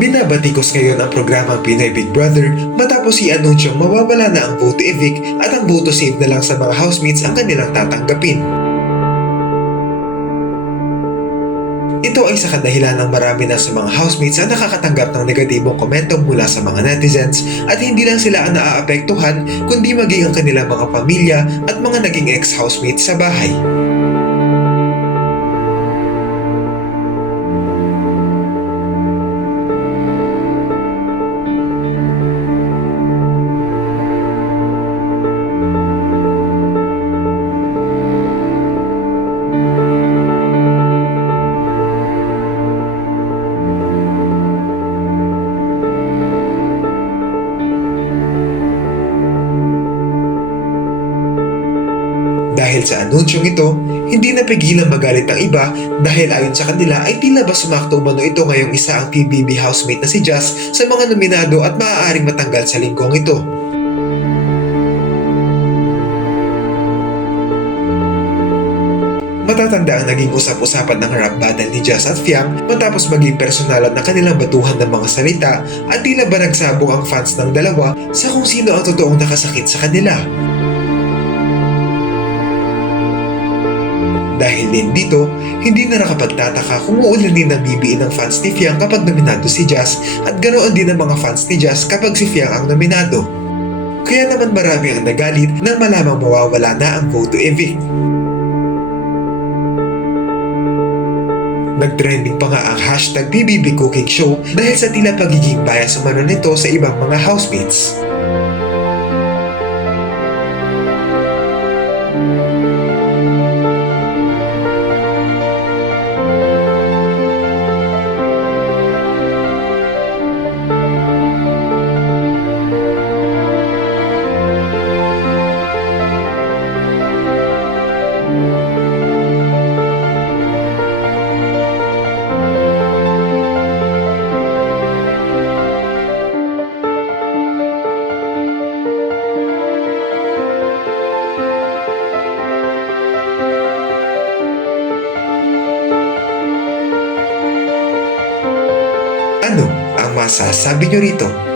Binabatikos ngayon ang programang Pinoy Big Brother matapos si anunsyong mawawala na ang vote evict at ang vote save na lang sa mga housemates ang kanilang tatanggapin. Ito ay sa kadahilan ng marami na sa mga housemates ang nakakatanggap ng negatibong komento mula sa mga netizens at hindi lang sila ang naaapektuhan kundi maging ang kanilang mga pamilya at mga naging ex-housemates sa bahay. Dahil sa anunsyong ito, hindi napigilan magalit ang iba dahil ayon sa kanila ay tila ba sumakto ito ngayong isa ang PBB housemate na si Jazz sa mga nominado at maaaring matanggal sa linggong ito. Matatanda ang naging usap-usapan ng rap battle ni Jazz at Fiam matapos maging personalan ng kanilang batuhan ng mga salita at tila ba nagsabong ang fans ng dalawa sa kung sino ang totoong nakasakit sa kanila. Dahil din dito, hindi na nakapagtataka kung uulanin ng bibiin ng fans ni Fiang kapag nominado si Jazz at ganoon din ng mga fans ni Jazz kapag si Fiang ang nominado. Kaya naman marami ang nagalit nang malamang mawawala na ang vote to evict. Nagtrending pa nga ang hashtag PBB Cooking Show dahil sa tila pagiging bias umano nito sa ibang mga housemates. Ang masasabi nyo rito?